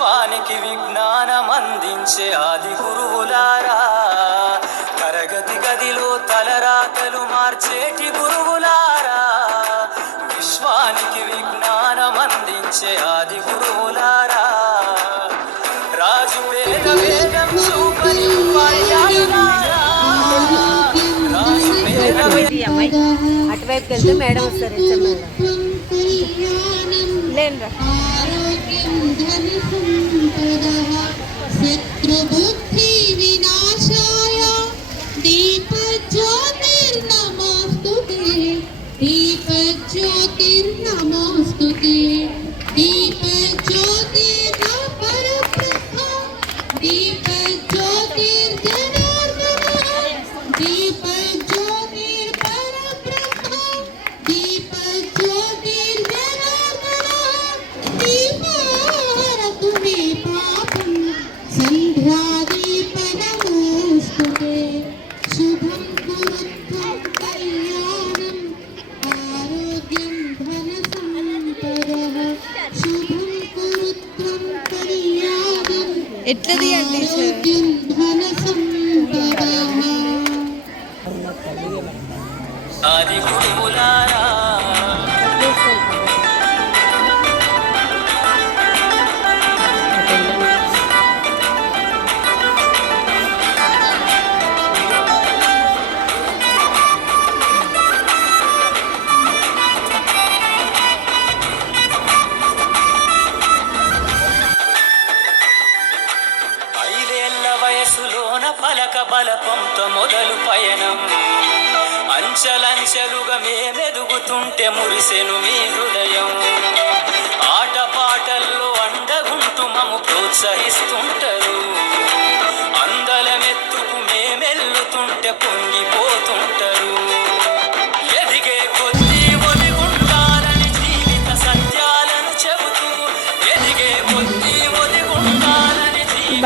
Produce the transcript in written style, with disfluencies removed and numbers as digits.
విశ్వానికి విజ్ఞానమందించే ఆది గురువులారా, తరగతి గదిలో తలరాతలు మార్చేటి గురువులారా, విశ్వానికి విజ్ఞానమందించే ఆది గురువులారా, రాజు వేద వేదం చూపని ఉపాధ్యాయులారా, రాజు వేద అటువైపుకి వెళ్తే మేడం వస్తారు. లేనురా శత్రుబుద్ధి వినాశాయ దీపజ్యోతిర్నమోస్తుతే, దీపజ్యోతిర్నమోస్తుతే, దీపజ్యోతిర్న పరబ్రహ్మ, దీపజ్యోతిర్జనార్దన, దీపజ్యోతిర్పరబ్రహ్మ, దీపజ్యోతిర్జనార్దన, దీపారతు మే పాపం సంధ్యాదీపనమోస్తుతే, శుభం కురుత్వం కళ్యాణం ఆరోగ్యం ధన సంపదః, శుభం కురుత్వం కళ్యాణం ఎట్లది అండి ఆరోగ్యం ధన సంపదః. ఆది గురువులారా, వయసులోన పలక బలపంతో మొదలు పయనం, అంచెలంచెలుగా మేమెదుగుతుంటే మురిసెను మీ హృదయం, ఆటపాటల్లో అండగుంటూ మము ప్రోత్సహిస్తుంటారు, అందలమెత్తుకు మేమెల్లుతుంటే పొంగిపోతుంటారు, ఎదిగే కొద్దీ ఒదిగుండాలని జీవిత సత్యాలను చెబుతూ, ఎదిగే కొద్దీ ఒదిగుండాలని జీవిత